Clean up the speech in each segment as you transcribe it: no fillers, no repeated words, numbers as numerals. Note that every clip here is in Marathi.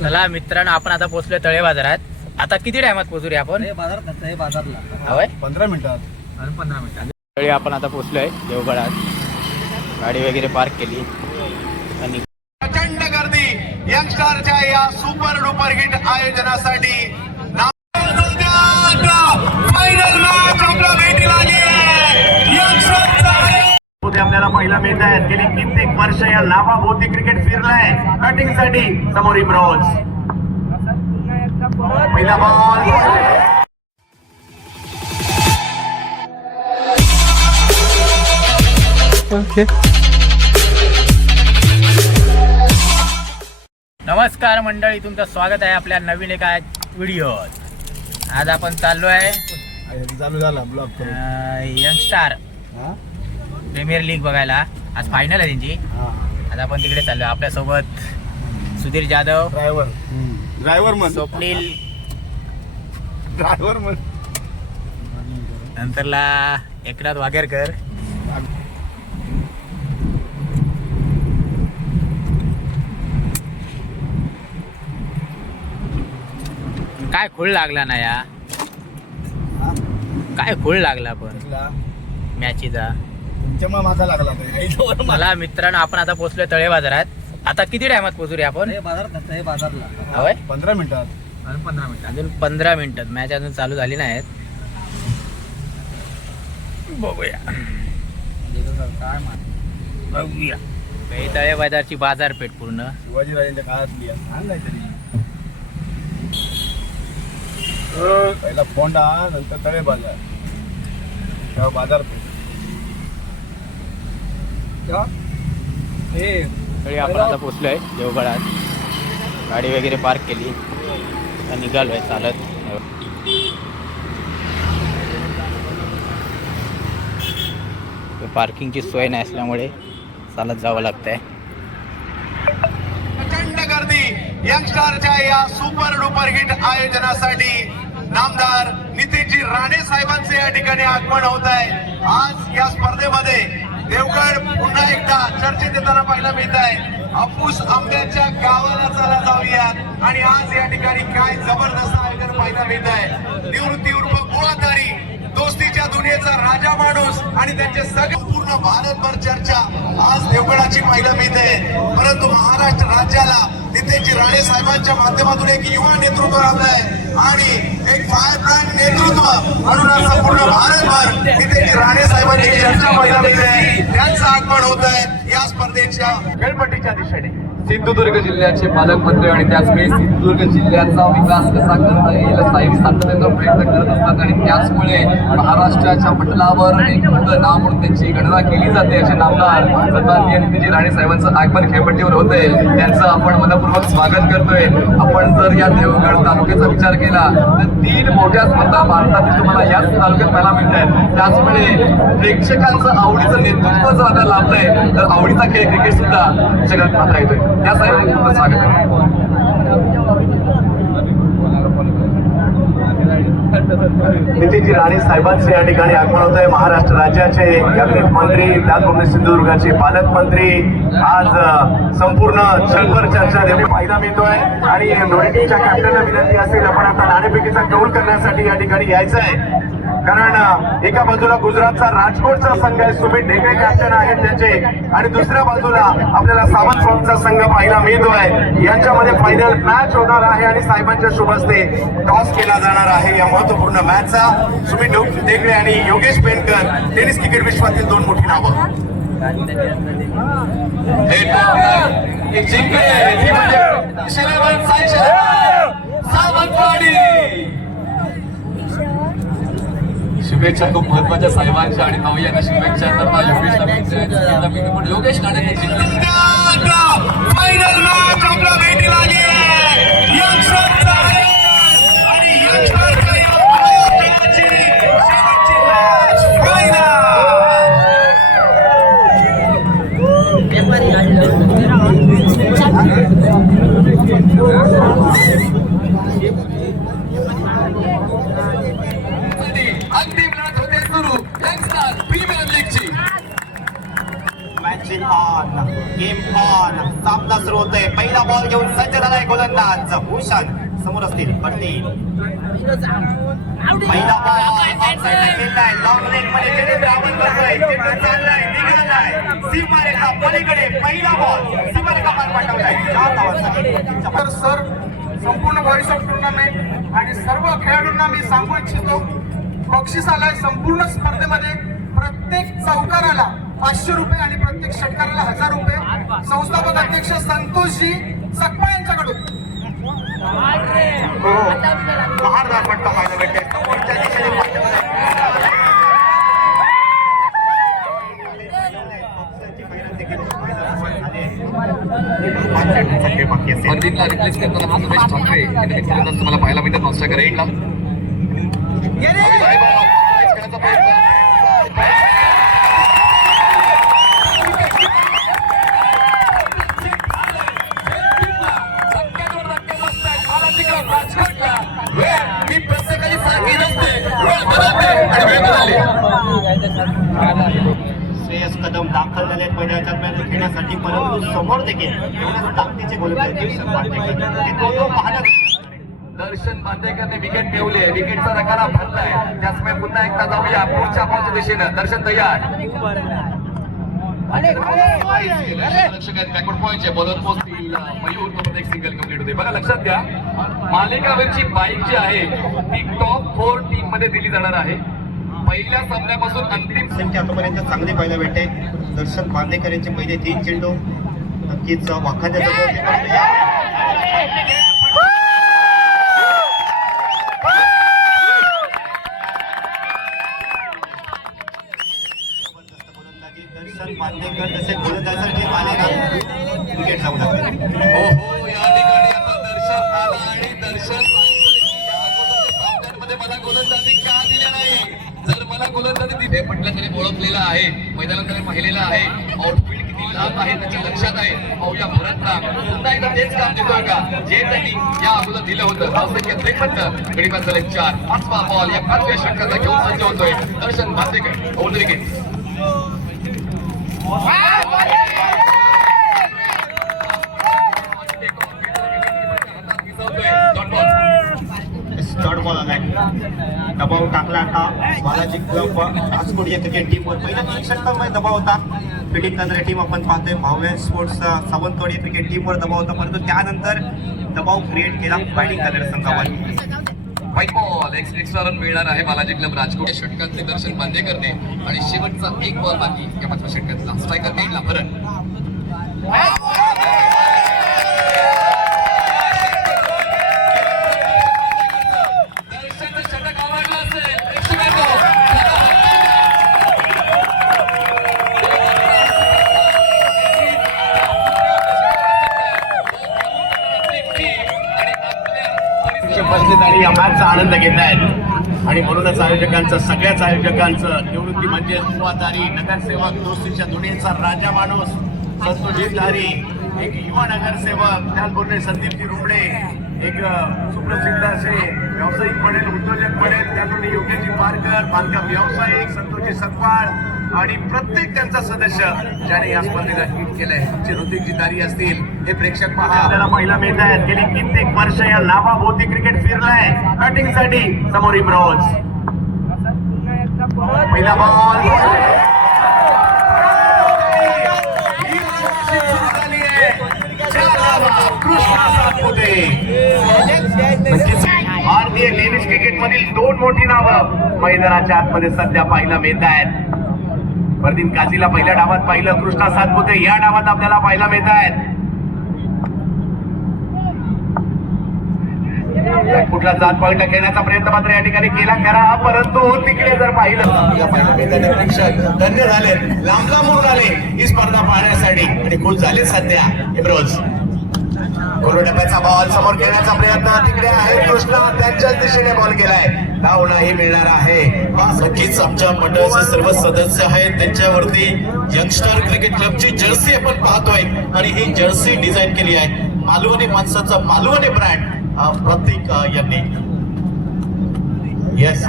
चला मित्रांनो, आपण आता पोहोचलोय तळे बाजारात. आता किती टायमात पोहोचू रे आपण? बाजारला होय 15 मिनिटात. आणि 15 मिनिटात तळे आपण आता पोहोचलोय देवगडात. गाडी वगैरे पार्क केली आणि प्रचंड गर्दी यंगस्टारच्या या सुपर डुपर हिट आयोजनासाठी फायनल मॅच आपल्या भेटीला आली आहे. आपल्याला पहिला मिळत आहेत. गेली कित्येक वर्ष या लाभाभोवती क्रिकेट फिरलाय बॅटिंग साठी. समोर इम्रोज, पहिला बॉल. नमस्कार मंडळी, तुमचं स्वागत आहे आपल्या नवीन एका व्हिडिओत. आज आपण चाललो आहे चालू झाला ब्लॉग यंगस्टार प्रीमियर लीग बघायला. आज फायनल आहे त्यांची. आज आपण तिकडे चाललो. आपल्यासोबत सुधीर जाधव, ड्रायव्हर म्हण, स्वप्नील, ड्रायव्हर म्हण, नंतरला एकनाथ वागेरकर. काय खूळ लागला ना या, काय खूळ लागला पण मॅचीचा. तुमच्या मागा लागला मला मित्रांनो, आपण आता पोहोचलोय तळे बाजारात. आता किती टायमात पोहोचू रे आपण? बाजारला होय 15 मिनिटात. आणि 15 मिनिटात, अजून 15 मिनिटात. मॅच अजून चालू झाली नाहीत. बघूया बघूया. हे तळे बाजारची बाजारपेठ पूर्ण शिवाजीराजांच्या काळातली आहे. छान नाही तरी. पहिला फोंडा, नंतर तळे बाजार, तेव्हा बाजारपेठ. तरी आपण आता पोहोचलोय देवगडात. गाडी वगैरे पार्क केली आणि निघालोय चालत. पार्किंगची सोय नाही असल्यामुळे चालत जावं लागतंय. प्रचंड गर्दी यंगस्टारच्या या सुपर डुपर हिट आयोजनासाठी नामदार नितेशजी राणे साहेबांचे या ठिकाणी आगमन होत आहे. आज या स्पर्धेमध्ये देवगड पुन्हा एकदा चर्चेत येताना पाहायला मिळत आहे. हापूस आंब्याच्या गावाला चला जाऊयात. आणि आज या ठिकाणी काय जबरदस्त आयोजन पाहायला मिळत आहे. निवृत्ती उर्फ गोळाधारी, दोस्तीच्या दुनियेचा राजा माणूस आणि त्यांचे सगळे पूर्ण भारतभर चर्चा आज देवगडाची पाहायला मिळते. परंतु महाराष्ट्र राज्याला नितेशजी राणे साहेबांच्या माध्यमातून एक युवा नेतृत्व लाभलंय आणि एक फायर ब्रँड नेतृत्व म्हणून संपूर्ण भारतभर नितेशजी राणे साहेबांची चर्चा पाहायला मिळते. त्यांचं आगमन होत आहे या स्पर्धेच्या खेळपट्टीच्या दिशेने. सिंधुदुर्ग जिल्ह्याचे पालकमंत्री आणि त्याचवेळी सिंधुदुर्ग जिल्ह्याचा विकास कसा करता येईल स्थायिक सातत्याचा प्रयत्न करत असतात आणि त्याचमुळे महाराष्ट्राच्या पटलावर एक मोठं नाव म्हणून त्यांची गणना केली जाते. असे नामदार सन्माननीय नितेशजी राणे साहेबांचं आगमन खेळपट्टीवर होतंय. त्यांचं आपण मनपूर्वक स्वागत करतोय. आपण जर या देवगड तालुक्याचा विचार केला तर 3 मोठ्या स्पर्धा भारतातील तुम्हाला याच तालुक्यात पाहायला मिळत आहेत. त्याचमुळे प्रेक्षकांचं आवडीचं नेतृत्व जर आता लाभलंय तर आवडीचा खेळ क्रिकेट सुद्धा जगात पाहता येतोय. त्यासाठी स्वागत आहे. नितेशजी राणे साहेबांचे या ठिकाणी आगमन होत आहे. महाराष्ट्र राज्याचे कॅबिनेट मंत्री, त्याचप्रमाणे सिंधुदुर्गाचे पालकमंत्री. आज संपूर्ण जगभर चर्चा पाहायला मिळतोय. आणि टीमच्या कॅप्टनला विनंती असेल, आपण आता नाणेफेकीचा कौल करण्यासाठी या ठिकाणी यायचं आहे. कारण एका बाजूला गुजरातचा राजकोटचा संघ आहे, सुमित ढेकळे कॅप्टन आहेत त्याचे, आणि दुसऱ्या बाजूला आपल्याला सावंत फॉर्मचा संघ पाहायला मिळतोय. यांच्यामध्ये फायनल मॅच होणार आहे आणि साहेबांच्या शुभ हस्ते टॉस केला जाणार आहे या महत्वपूर्ण मॅचचा. सुमित ढेकळे आणि योगेश पेनकर, टेनिस क्रिकेट विश्वातील 2 मोठी नावं. शुभेच्छा खूप महत्वाच्या साहेबांच्या आणि नवयांना शुभेच्छा. योगेश फायनल मॅच आपल्या भेटीला आली आहे. अंतिम लढत होते सुरू यंगस्टर प्रीमियर लीगची. मॅच ऑन, गेम ऑन, सामना सुरू होतोय. पहिला बॉल घेऊन सज्ज झालाय गोलंदाज भूषण समोर असतील पडतील पहिला बॉल ऑफसाईडला खेळलाय लॉंग लेग मध्ये चेंडू धावत बसलाय चेंडू चाललाय निघालाय सीमारेखा पलीकडे पहिला बॉल सीमारेखा पार पाठवलाय 4 धावांसाठी तर सर संपूर्ण व्हॉइस ऑफ टुर्नामेंट आणि सर्व खेळाडूंना मी सांगू इच्छितो बक्षीस आलाय संपूर्ण स्पर्धेमध्ये प्रत्येक चौकाराला 500 रुपये आणि प्रत्येक षटकाराला 1000 रुपये संस्थापक अध्यक्ष संतोषजी सकपा यांच्याकडून बहारदार फटका पाहायला भेटते समोरच्या दिशेने परदीपला रिप्लेस करताना माधवेश ठाकरे यांनी फलंदाज तुम्हाला पाहायला मिळतात मास्टर करेला श्रेयस कदम दाखल झाले मैदानाच्या मॅच खेळण्यासाठी परंतु समोर देखील एवढ्याच ताकदीचे गोलंदाज दर्शन बांदेकरने विकेट मिळवली आहे विकेटचा रकाना भरलाय त्याचमुळे पुन्हा एकदा जाऊया पुढच्या बॉलच्या दिशेनं दर्शन तयार बॅकवर्ड पॉईंटचे बॉलर पोहोचतील मयूर तो एक सिंगल कंप्लीट होते बघा लक्षात घ्या मालिकावरची बाईक जी आहे ती टॉप 4 टीम मध्ये दिली जाणार आहे पहिल्या सामन्यापासून अंतिम संख्या आतापर्यंत चांगली पाहायला भेटते दर्शन बांदेकर यांचे पहिले 3 चेंडू नक्कीच वाखाद्याचा दर्शन बांदेकर तसे गोलंदाजासाठी आले ना क्रिकेट जाऊ लागले हो या ठिकाणी आता दर्शन आला आणि दर्शन सामन्यांमध्ये मला गोलंदाजी का दिल्या नाही जर मला गोलंदाजी दिली म्हटलं तरी ओळखलेला आहे मैदानात पाहिलेला आहे आउटफील्ड किती लांब आहे त्याच्या लक्षात आहे पाहूया भरतला पुन्हा एकदा तेच काम देतोय का जे त्यांनी या अगोदर दिलं होतं धावसंख्या 53 गडीबाद झाले 4 5वा बॉल या 5व्या षटकाचा घेऊन सज्ज होतोय Darshan Bandekar over wicket third ball आलाय दबाव टाकला आता बालाजी क्लब राजकोट या क्रिकेट टीमवर पहिल्या 3 षटकांमध्ये दबाव होता फिल्डिंग करणारी टीम आपण पाहतोय भावले स्पोर्ट्स सावंतवाडी या क्रिकेट टीमवर दबाव होता परंतु त्यानंतर दबाव क्रिएट केला बॅटिंग करणाऱ्या संघावर व्हाईट बॉल एक्स्ट्रा रन मिळणार आहे बालाजी क्लब राजकोट षटकातले दर्शन बांदेकरने आणि शेवटचा एक बॉल बाकी या 5व्या षटकातला स्ट्रायकर नेडला भरत आणि या मॅचचा आनंद घेत आहेत आणि म्हणूनच आयोजकांचं सगळ्याच आयोजकांचं निवृत्ती म्हणजे सुवादारी नगरसेवक दोस्तीच्या दुनियेचा राजा माणूस संतोषजी धारी एक युवा नगरसेवक त्याचबरोबर संदीपजी रुपडे एक सुप्रसिद्ध असे व्यावसायिक बनेल उद्योजक बनेल त्याचबरोबर योगेशजी पारकर बांधकाम व्यावसायिक संतोषजी सकपाळ आणि प्रत्येक त्यांचा सदस्य ज्याने या स्पर्धेला हिट केलंय आमचे ऋतिकजी दारी असतील हे प्रेक्षक पहा आपल्याला पाहायला मिळत आहेत गेली कित्येक वर्ष या लाभाभोवती क्रिकेट फिरलाय बॅटिंगसाठी समोर इम्रोज पहिला बॉल भारतीय टेनिस क्रिकेट मधील 2 मोठी नावं मैदानाच्या आतमध्ये सध्या पाहायला मिळत आहेत परदीन काझीला पहिल्या डावात पाहिलं कृष्णा सातपुते या डावात आपल्याला पाहायला मिळत आहेत कुठला जात पॉइंट खेळण्याचा प्रयत्न मात्र या ठिकाणी केला खरा परंतु तिकडे जर पाहिलं प्रेक्षक धन्य झाले लांब लांबून आले ही स्पर्धा पाहण्यासाठी आणि खुश झाले सध्या इम्रोज गोल डब्याचा बॉल समोर खेळण्याचा प्रयत्न तिकडे आहे कृष्णा त्यांच्याच दिशेने बॉल केलाय धाव नाही मिळणार आहे नक्कीच आमच्या मंडळाचे सर्व सदस्य आहेत त्यांच्यावरती यंगस्टर क्रिकेट क्लबची जर्सी आपण पाहतोय आणि ही जर्सी डिझाईन केली आहे मालवणी माणसाचा मालवणी ब्रँड प्रतीक यांनी येस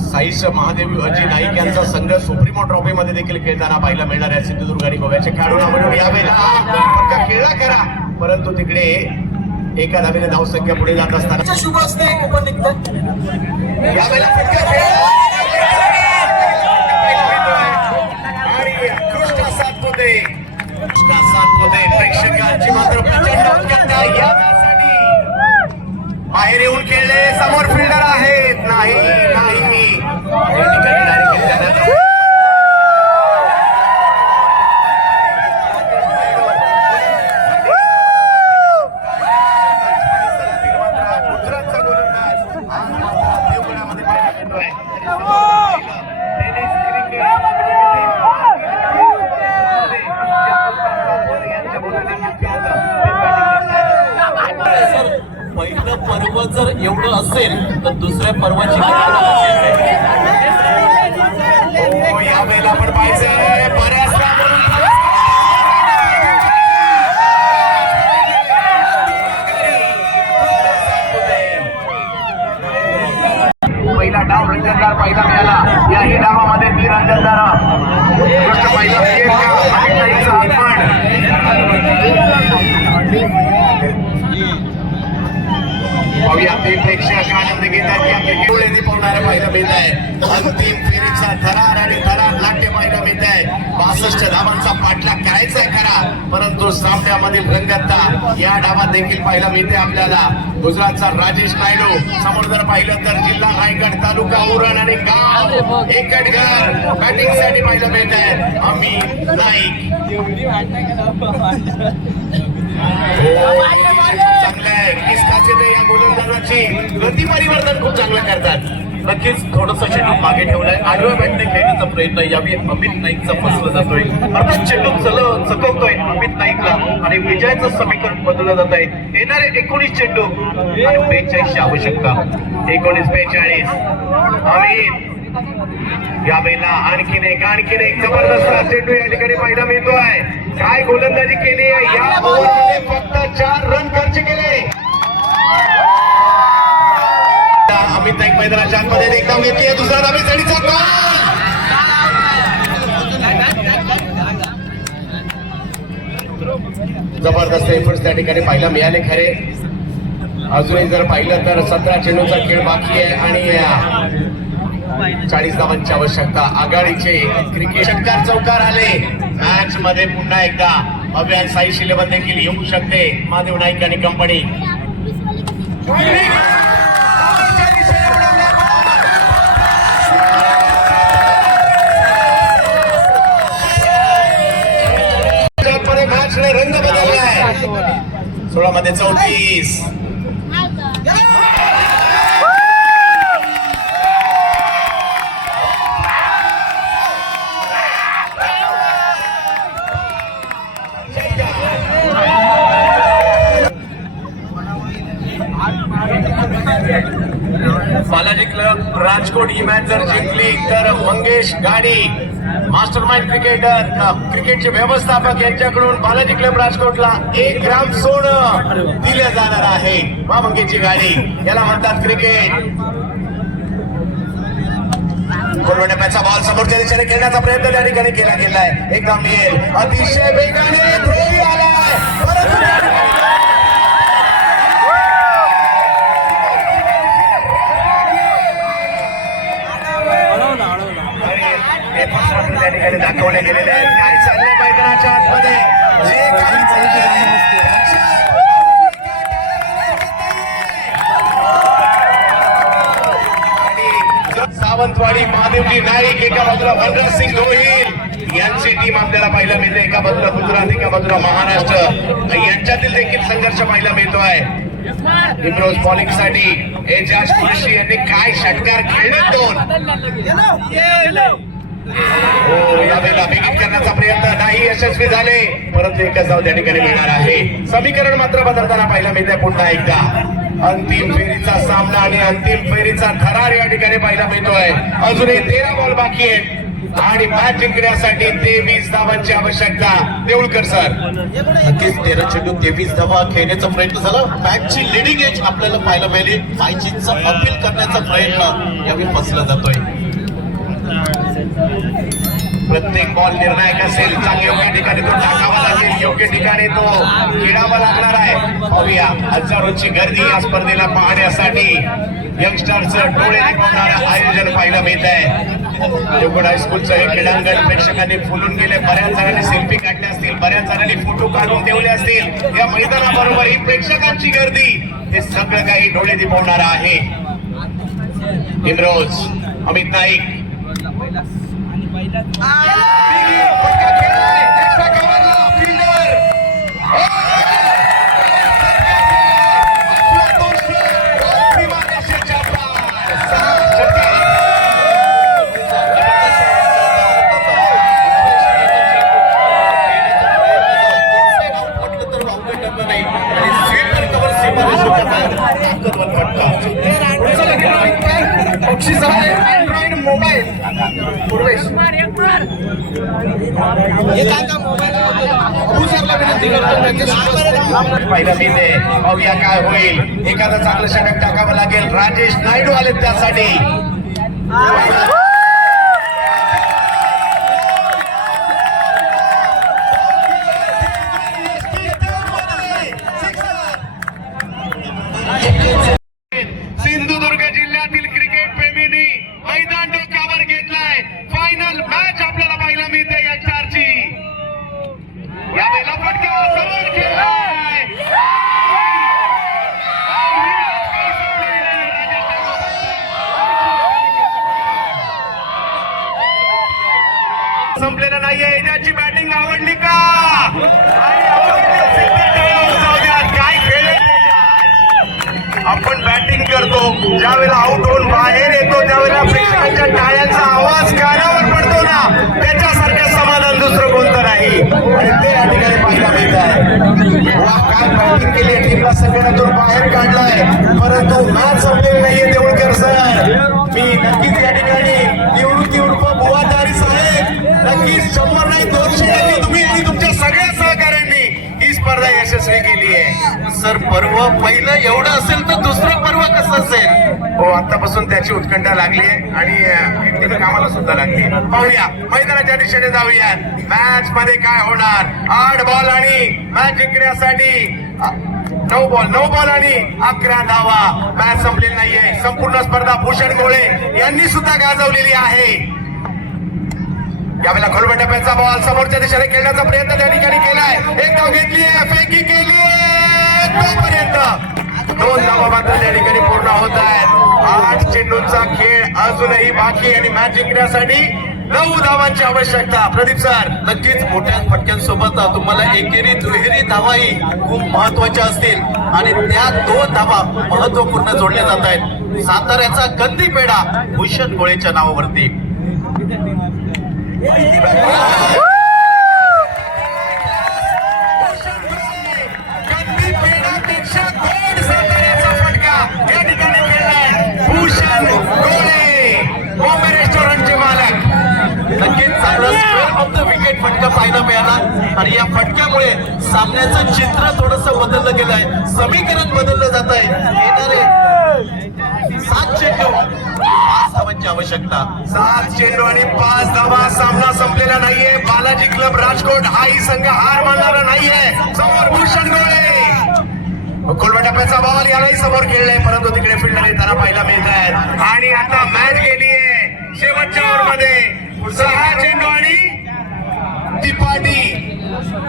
साईश महादेवी अजी नाईक यांचा संघ सुप्रीमो ट्रॉफी मध्ये देखील खेळताना पाहायला मिळणार आहे सिंधुदुर्ग आणि गोव्याचे खेळाडू म्हणून यावेळेला खेळला करा परंतु तिकडे एका धावेने धावसंख्या पुढे जात असताना शुभ असते ओपन निघतं. यावेळेला फटका खेळ. आणि कृष्णा सातपुते प्रेक्षकांची मात्र प्रचंड उत्कंठा या मॅचसाठी. बाहेर येऊन खेळले, समोर फिल्डर आहेत. नाही या ठिकाणी direct खेळताना गुजरातचा गोलंदाज आज देवगडामध्ये पाहायला मिळतोय. टेनिस पहिलं पर्व जर एवढं असेल तर दुसऱ्या पर्वाची हो, यावेळेला आपण पाहिजे बऱ्याचदा पहिला डाव रंजनदार पहिला मिळाला. याही डावामध्ये तीन रंजनदार पहिला पाहूया ते प्रेक्षक आनंद घेतात की आपले डोळे पाहणारे पाहायला मिळत आहे. अंतिम फेरीचा थरार आणि थरार नाट्य पाहायला मिळत आहे. 62 धावांचा पाठलाग करायचा आहे खरा, परंतु सामन्यामधील रंगतता या डावात देखील पाहायला मिळते आपल्याला. गुजरातचा राजेश नायडू, समोर जर पाहिलं तर जिल्हा रायगड, तालुका उरण आणि गाव एकटघर बॅटिंगसाठी पाहायला मिळत आहे. अमित नाईक चांगलं आहे. किसकाचे ते या गोलंदाजाची गती परिवर्तन खूप चांगलं करतात. नक्कीच थोडंसं चेंडू मागे ठेवलाय. आडव्या बॅटने खेळण्याचा प्रयत्न यावेळी अमित नाईकचा फसला जातोय. अर्थात चेंडू चकवतोय अमित नाईकला आणि विजयाचं समीकरण बदललं जात आहे. येणारे 19 चेंडू आणि 42ची आवश्यकता. 19-42 अमित यावेळेला आणखीन एक जबरदस्त चेंडू या ठिकाणी पाहायला मिळतोय. काय गोलंदाजी केली आहे या ओव्हरमध्ये, फक्त 4 रन खर्च केले. अमित नाईक मैदानाच्या आतमध्ये एकदम घेतली. दुसरा धावे चढीचा जबरदस्त एफर्ट्स त्या ठिकाणी पाहायला मिळाले खरे. अजूनही जर पाहिलं तर 17 चेंडूचा खेळ बाकी आहे आणि 40 धावांची आवश्यकता. आघाडीचे क्रिकेट षटकार चौकार आले. मॅच मध्ये पुन्हा एकदा अभियान साई शिलेबंद देखील येऊ शकते. महादेव नाईक आणि कंपनी मॅचने रंग बदलला आहे. 16 मध्ये 34. बालाजी क्लब राजकोट ही मॅच जर जिंकली तर मंगेश गाडी मास्टर माइंड क्रिकेटचे व्यवस्थापक यांच्याकडून बालाजी क्लब राजकोटला 1 ग्राम सोनं दिले जाणार आहे. मंगेशची गाडी याला म्हणतात क्रिकेट. गोलंदाजाचा बॉल समोरच्या दिशेने खेळण्याचा प्रयत्न त्या ठिकाणी केला गेलाय. एकदम मिळेल अतिशय वेगाने थ्रोही आलाय, परंतु त्या ठिकाणी दाखवले गेलेले आहेत. काय चाललंय मैदानाच्या आतमध्ये, जे काही चाललंय सावंतवाडी महादेवजी नाईक एका बाजूला वनराज सिंग गोहिल यांची टीम आपल्याला पाहायला मिळते. एका बाजूला गुजरात, एका बाजूला महाराष्ट्र यांच्यातील देखील संघर्ष पाहायला मिळतोय. इम्रोज बॉलिंग साठी एजाज कुरेशी यांनी काय षटकार खेळले. 2 यावेळेला बेगीन करण्याचा प्रयत्न नाही यशस्वी झाले, परंतु एकच धाव त्या ठिकाणी मिळणार आहे. समीकरण मात्र बदलताना पाहायला मिळते पुन्हा एकदा. अंतिम फेरीचा सामना आणि अंतिम फेरीचा थरार या ठिकाणी पाहायला मिळतोय. अजूनही 13 बॉल बाकी आहेत आणि मॅच जिंकण्यासाठी 23 धावांची आवश्यकता. देऊळकर सर. नक्कीच 13 चेंडू 23 धावा खेळण्याचा प्रयत्न झाला. मॅचची लिडिंग एज आपल्याला पाहायला मिळाली. मायचींचा अपील करण्याचा प्रयत्न यावेळी फसला जातोय. प्रत्येक बॉल निर्णायक असेल. चांगल्या योग्य ठिकाणी तो टाकावा लागेल, योग्य ठिकाणी तो खेळावा लागणार आहे. पाहूया हजारोची गर्दी या स्पर्धेला पाहण्यासाठी. यंगस्टरचं डोळे दिपवणारं आयोजन पाहायला मिळत आहे. देवगड हायस्कूलचं हे क्रीडांगण प्रेक्षकांनी फुलून गेले. बऱ्याच जणांनी सेल्फी काढल्या असतील, बऱ्याच जणांनी फोटो काढून ठेवले असतील. या मैदानाबरोबर ही प्रेक्षकांची गर्दी हे सगळं काही डोळे दिपवणार आहे. इम्रोज अमित नाईक फटका खेळलाय, एक्स्ट्रा कव्हरला, फिल्डर बक्षीस आहे अँड्रॉइड मोबाईल. पूर्वेश अबुसरला विनंती करतो त्यांच्याशी पहिला मिळते. पाहूया काय होईल. एखादं चांगलं षटक टाकावं लागेल. राजेश नायडू आले त्यासाठी. सिंधुदुर्ग जिल्ह्यातील क्रिकेट प्रेमींनी मैदान डोक्यावर घेतलाय. फायनल मॅच आपल्याला पाहायला मिळते या चारची. यावेळेला फटका समोर खेळलाय. संपलेलं नाहीये. त्याची बॅटिंग आवडली का? आणि आवडली असेल तर टाळ्या जाऊ द्या. काय खेळ आहे त्याच्यात? आपण बॅटिंग करतो, ज्यावेळेला आउट होऊन बाहेर येतो त्यावेळेला प्रेक्षकांच्या टाळ्यांचा आवाज कानावर पडतो ना, त्याच्यासारखं समाधान दुसरं कोणतं नाही. आणि ते या ठिकाणी पाहायला मिळत आहे. वा, काय बॅटिंग केली. टीमला सगळ्यांतून बाहेर काढलाय, परंतु मॅच संपलेली नाहीये. देऊळकर सर, मी नक्कीच या ठिकाणी निवृत्ती उर्फ बुवादारी साहेब, नक्कीच 100 नाही 200 तुम्ही आणि तुमच्या सगळ्या सहकाऱ्यांनी ही स्पर्धा यशस्वी केली आहे. सर पर्व पहिलं एवढं असेल तर दुसरं पर्व कसं असेल? हो, आतापासून त्याची उत्कंठा लागली आणि एकटीनं कामाला सुद्धा लागली. पाहूया मैदानाच्या दिशेने जाऊया. मॅच मध्ये काय होणार? 8 बॉल आणि मॅच जिंकण्यासाठी 9 बॉल आणि 11 धावा. मॅच संपलेली नाहीये. संपूर्ण स्पर्धा भूषण गोळे यांनी सुद्धा गाजवलेली आहे. यावेळेला खोलवर टप्प्याचा बॉल समोरच्या दिशेने खेळण्याचा प्रयत्न त्या ठिकाणी केलाय. एक धाव घेतली, फेकी केली, तोपर्यंत 2 धावा मात्र त्या ठिकाणी पूर्ण होत आहेत. 8 चेंडूंचा खेळ अजूनही बाकी आणि मॅच जिंकण्यासाठी 9 धावांची आवश्यकता. प्रदीप सर, नक्कीच मोठ्या फटक्यांसोबत तुम्हाला एकेरी दुहेरी धावाही खूप महत्वाच्या असतील आणि त्या 2 धावा महत्वपूर्ण जोडल्या जात आहेत. साताऱ्याचा कंदी पेढा भूषण गोळेच्या नावावरती. कंदी पेढापेक्षा गोड साताऱ्याचा फटका या ठिकाणी खेळलाय भूषण गोळे, बॉम्बे रेस्टॉरंटचे मालक. नक्कीच चांगला स्क्वेअर ऑफ द विकेट फटका पाहायला मिळाला आणि या फटक्यामुळे सामन्याचं चित्र थोडंसं बदललं गेलं आहे. समीकरण बदललं जात आहे. येणारे 7 चेंडू 5 धावांची आवश्यकता. 7 चेंडू आणि 5 धावा. सामना संपलेला नाहीये. बालाजी क्लब राजकोट हाही संघ हार मानणारा नाहीये. समोर भूषण गोळे, खोलवा टप्प्याचा बॉल यालाही समोर खेळलाय, परंतु तिकडे फिल्डर येताना पाहायला मिळत आहेत. आणि आता मॅच गेलीये शेवटच्या ओव्हरमध्ये. 6 चेंडू आणि तिपाटी.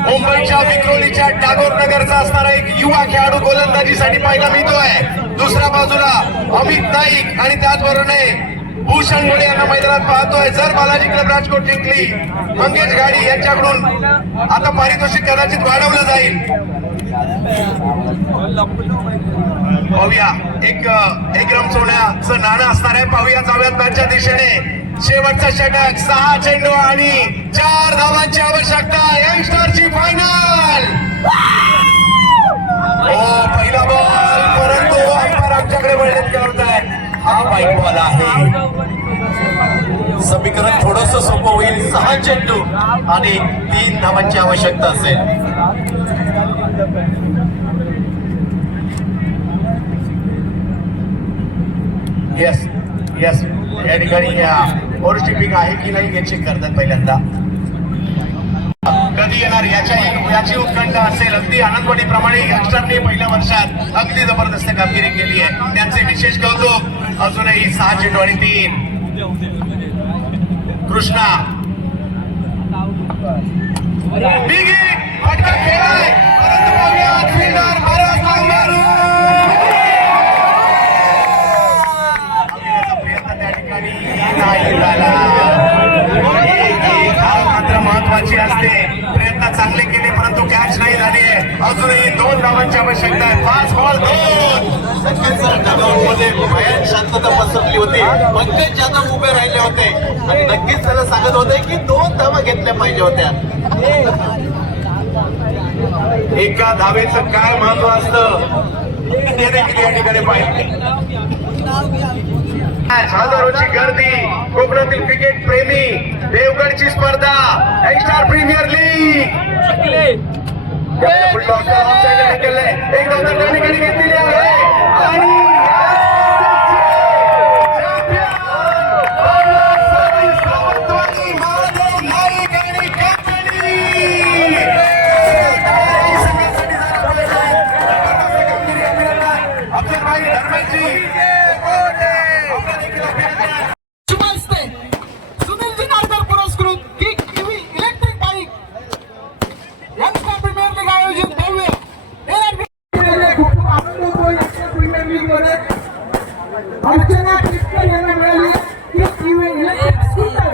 मुंबईच्या विक्रोलीच्या टागोर नगरचा असणारा एक युवा खेळाडू गोलंदाजीसाठी पाहायला मिळतोय. दुसऱ्या बाजूला अमित नाईक आणि त्याचबरोबर भूषण गोळे यांना मैदानात पाहतोय. जर बालाजी क्लब राजकोट जिंकली, मंगेश गाडी यांच्याकडून आता पारितोषिक कदाचित वाढवलं जाईल. पाहूया एक रन सोन्याचं नाणं असणार आहे. पाहूया जाऊयात मॅचच्या दिशेने. शेवटचा षटक. 6 चेंडू आणि 4 धावांची आवश्यकता. यंगस्टरची फायनल. पहिला बॉल, परंतु अंपायर आमच्याकडे वळलेत करतायत. हा वाईट बॉल आहे. समीकरण थोडंसं सोपं होईल. 6 चेंडू आणि 3 धावांची आवश्यकता असेल. येस या ठिकाणी ओव्हरची पिक आहे की नाही हे चेक करतात पहिल्यांदा. कधी येणार याची उत्कंठा असेल. अगदी आनंदवाडीप्रमाणे यंगस्टरने पहिल्या वर्षात अगदी जबरदस्त कामगिरी केली आहे, त्यांचे विशेष कौतुक. अजूनही 6 चेंडू आणि 3. कृष्णा बिग हिट, फटका खेळाय, परंतु बघूया फिल्डर महाराज नांगरू. अभिनयाचा प्रयत्न त्या ठिकाणी नाही झाला. एक धाव मात्र महत्वाची असते. प्रयत्न चांगले केले परंतु कॅच नाही झाले. अजूनही 2 धावांची आवश्यकता आहे. 5 बॉल 2. मध्ये भयान शांतता पसरली होती. पंकज जाधव उभे राहिले होते आणि नक्कीच त्याला सांगत होते की 2 धावा घेतल्या पाहिजे होत्या. एका धावेचं काय महत्व असतं ते देखील या ठिकाणी पाहिजे. हजारोची गर्दी, कोकणातील क्रिकेट प्रेमी, देवगडची स्पर्धा, यंगस्टार प्रीमियर लीग. एक धाव त्या ठिकाणी घेतलेली आहे आणि सुनीलजी नारकर पुरस्कृत Kick EV electric bike youngster premier league आयोजित भव्य खूप आनंद होतो यंगस्टर प्रीमियर लीग मध्ये. अर्चना किटकर यांना मिळाली Kick EV electric scooter.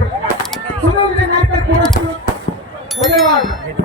Sunilji Narkar पुरस्कृत. धन्यवाद.